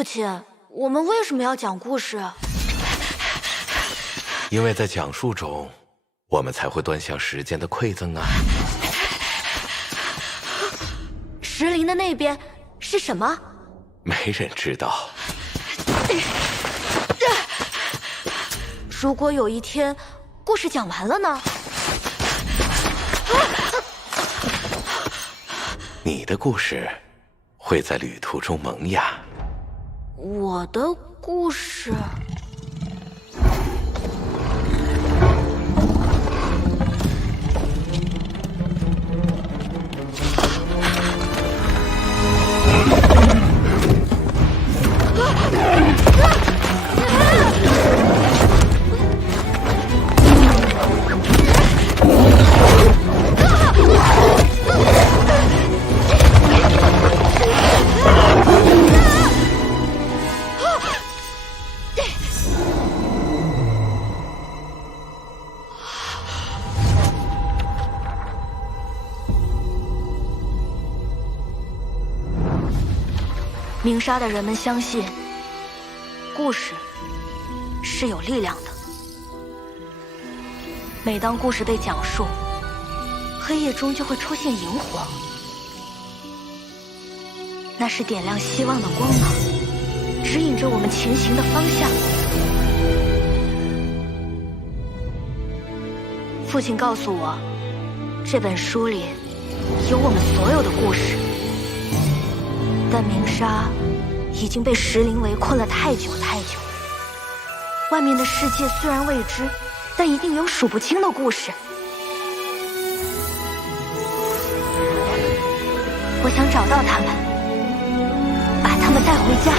父亲，我们为什么要讲故事？因为在讲述中，我们才会端详时间的馈赠啊。石林的那边是什么？没人知道。如果有一天，故事讲完了呢？你的故事会在旅途中萌芽。我的故事。鸣沙的人们相信，故事是有力量的。每当故事被讲述，黑夜中就会出现萤火，那是点亮希望的光芒，指引着我们前行的方向。父亲告诉我，这本书里有我们所有的故事。但鸣沙已经被石林围困了太久太久。外面的世界虽然未知，但一定有数不清的故事。我想找到他们，把他们带回家。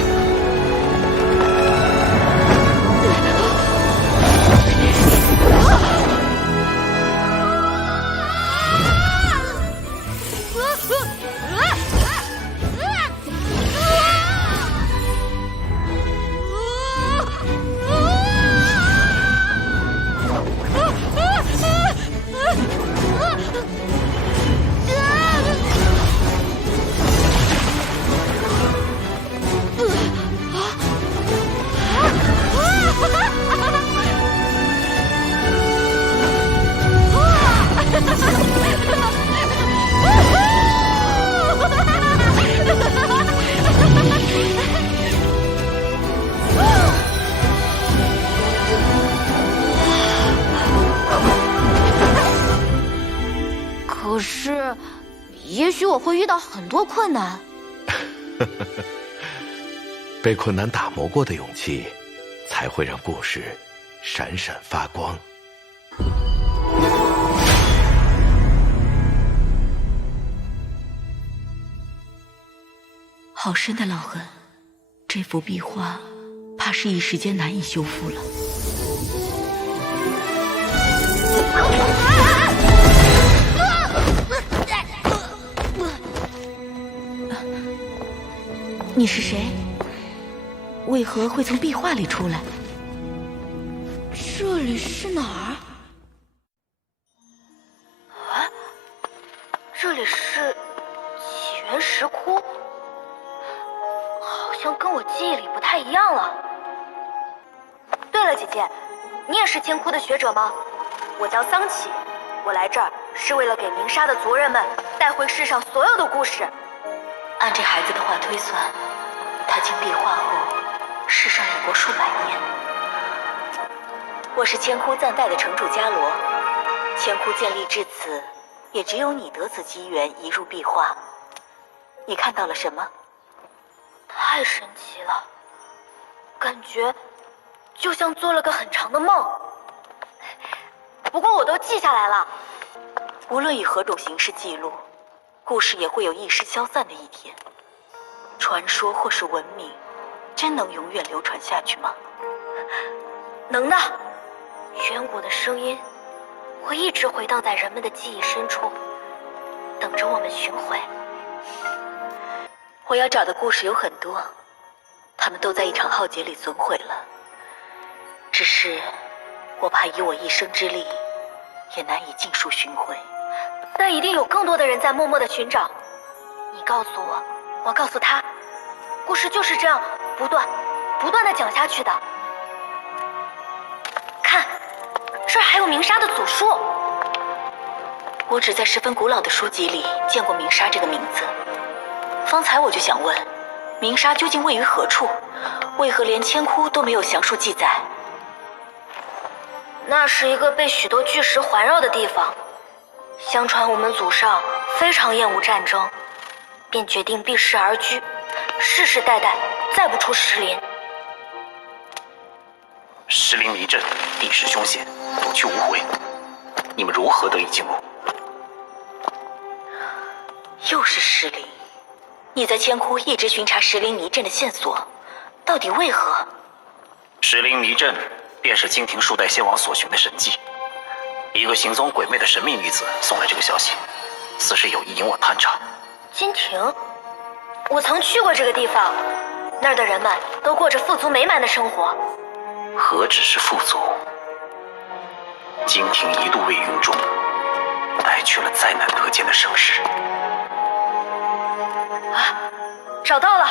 可是，也许我会遇到很多困难。被困难打磨过的勇气，才会让故事闪闪发光。好深的老痕，这幅壁画怕是一时间难以修复了。你是谁？为何会从壁画里出来？这里是哪儿？啊，这里是起源石窟，好像跟我记忆里不太一样了。对了，姐姐，你也是千窟的学者吗？我叫桑启，我来这儿是为了给鸣沙的族人们带回世上所有的故事。按这孩子的话推算，他进壁画后，世上已过数百年。我是千窟暂代的城主伽罗，千窟建立至此，也只有你得此机缘移入壁画。你看到了什么？太神奇了，感觉就像做了个很长的梦。不过我都记下来了。无论以何种形式记录，故事也会有一时消散的一天。传说或是文明，真能永远流传下去吗？能的。远古的声音会一直回荡在人们的记忆深处，等着我们寻回。我要找的故事有很多，他们都在一场浩劫里损毁了。只是我怕以我一生之力，也难以尽数寻回。但一定有更多的人在默默地寻找。你告诉我，我告诉他，故事就是这样不断的讲下去的。看，这儿还有鸣沙的祖书。我只在十分古老的书籍里见过鸣沙这个名字。方才我就想问，鸣沙究竟位于何处？为何连千窟都没有详述记载？那是一个被许多巨石环绕的地方。相传我们祖上非常厌恶战争，便决定避世而居，世世代代再不出石林。石林迷阵，地势凶险，有去无回，你们如何得以进入？又是石林，你在千窟一直巡查石林迷阵的线索，到底为何？石林迷阵便是金庭数代先王所寻的神迹。一个行踪鬼魅的神秘女子送来这个消息，似是有意引我探查。金庭，我曾去过这个地方，那儿的人们都过着富足美满的生活。何止是富足？金庭一度为云中带去了再难得见的盛世。啊，找到了！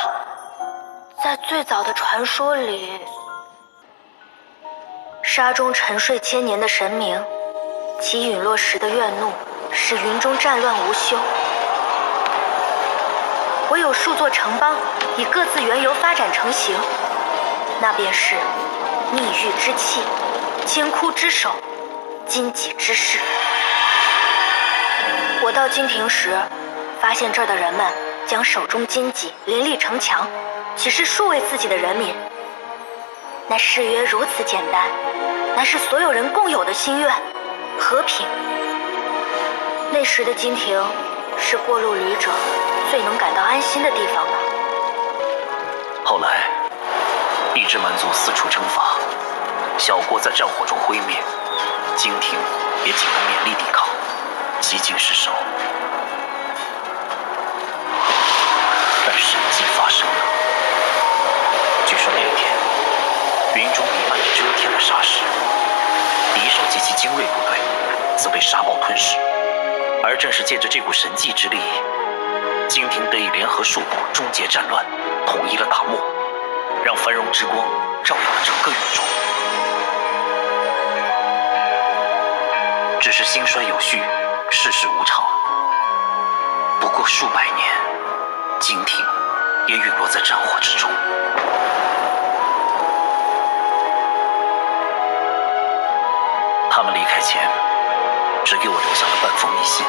在最早的传说里，沙中沉睡千年的神明，其陨落时的怨怒，使云中战乱无休。唯有数座城邦以各自缘由发展成型，那便是逆域之气，千窟之首，荆棘之势。我到金庭时，发现这儿的人们将手中荆棘林立成墙，岂是数为自己的人民？那誓约如此简单，乃是所有人共有的心愿，和平。那时的金庭，是过路旅者最能感到安心的地方了。后来，一支蛮族四处征伐，小国在战火中灰灭，金庭也仅能勉力抵抗，几近失守。但神迹发生了。据说那一天，云中弥漫着遮天的沙石，敌手及其精锐部队则被沙暴吞噬。而正是借着这股神迹之力，金庭得以联合数国终结战乱，统一了大漠，让繁荣之光照耀了整个云中。只是兴衰有序，世事无常。不过数百年，金庭也陨落在战火之中。他们离开前，只给我留下了半封密信。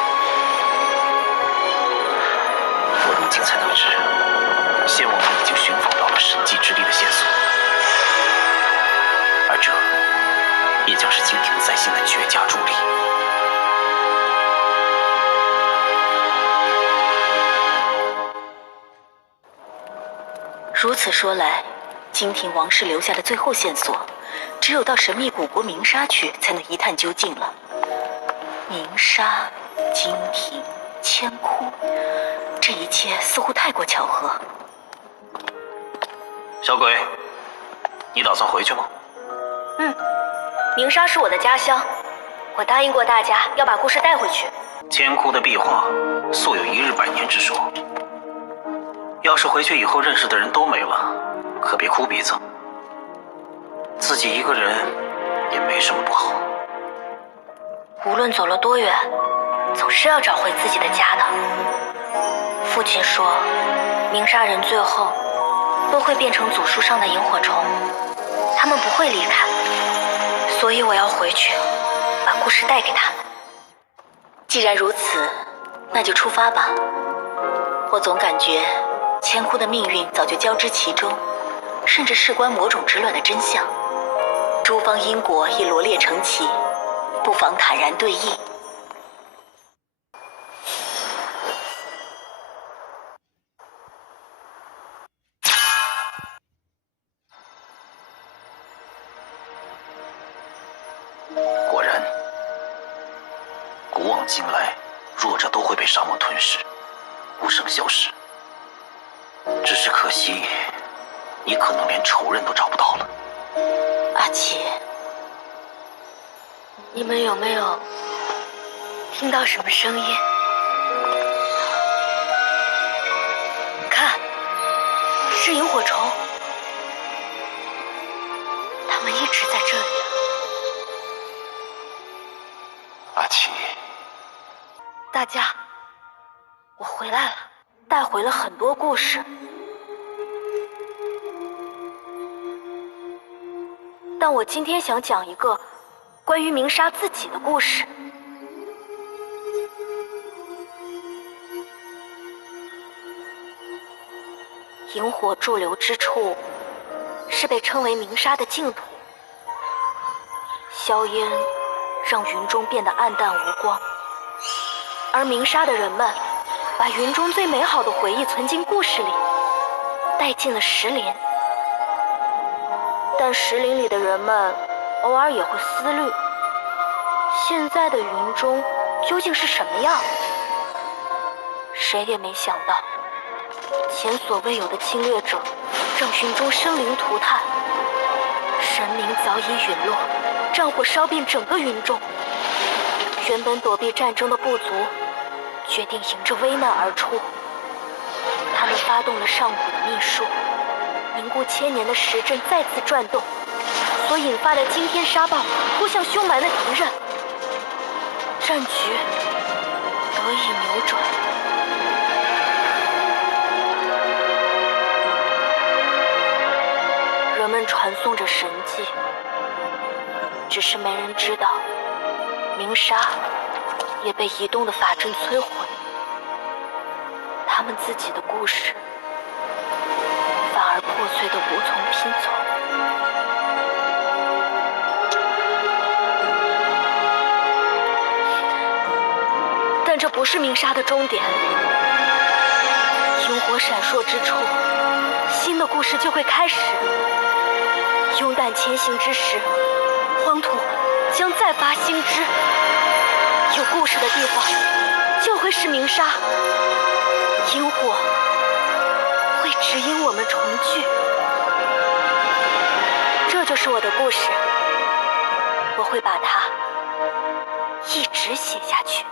我如今才得知，先王们已经寻访到了神迹之力的线索，而这也将是金庭在心的绝佳助力。如此说来，金庭王室留下的最后线索，只有到神秘古国鸣沙去，才能一探究竟了。鸣沙、金庭、千窟，这一切似乎太过巧合。小鬼，你打算回去吗？鸣沙是我的家乡，我答应过大家要把故事带回去。千窟的壁画素有一日百年之说，要是回去以后认识的人都没了，可别哭鼻子。自己一个人也没什么不好。无论走了多远，总是要找回自己的家的。父亲说，鸣沙人最后都会变成祖书上的萤火虫，他们不会离开，所以我要回去，把故事带给他们。既然如此，那就出发吧。我总感觉千窟的命运早就交织其中，甚至事关某种之乱的真相。诸方因果已罗列成棋，不妨坦然对弈。果然，古往今来，弱者都会被沙漠吞噬，无声消失。只是可惜，你可能连仇人都找不到了。阿奇，你们有没有听到什么声音？看，是萤火虫，直在这里啊。阿奇，大家，我回来了，带回了很多故事。但我今天想讲一个关于鸣沙自己的故事。萤火驻留之处，是被称为鸣沙的净土。硝烟让云中变得暗淡无光，而鸣沙的人们把云中最美好的回忆存进故事里，带进了石林。但石林里的人们偶尔也会思虑，现在的云中究竟是什么样？谁也没想到，前所未有的侵略者让云中生灵涂炭，神明早已陨落，战火烧遍整个云中。原本躲避战争的部族决定迎着危难而出，他们发动了上古的秘术，凝固千年的石阵再次转动，所引发的惊天沙暴扑向凶蛮的敌人，战局得以扭转。人们传颂着神迹，只是没人知道，鸣沙也被移动的法阵摧毁，他们自己的故事反而破碎得无从拼凑。但这不是鸣沙的终点，萤火闪烁之处，新的故事就会开始。勇敢前行之时，荒土将再发新枝。有故事的地方，就会是鸣沙。萤火会指引我们重聚。这就是我的故事，我会把它一直写下去。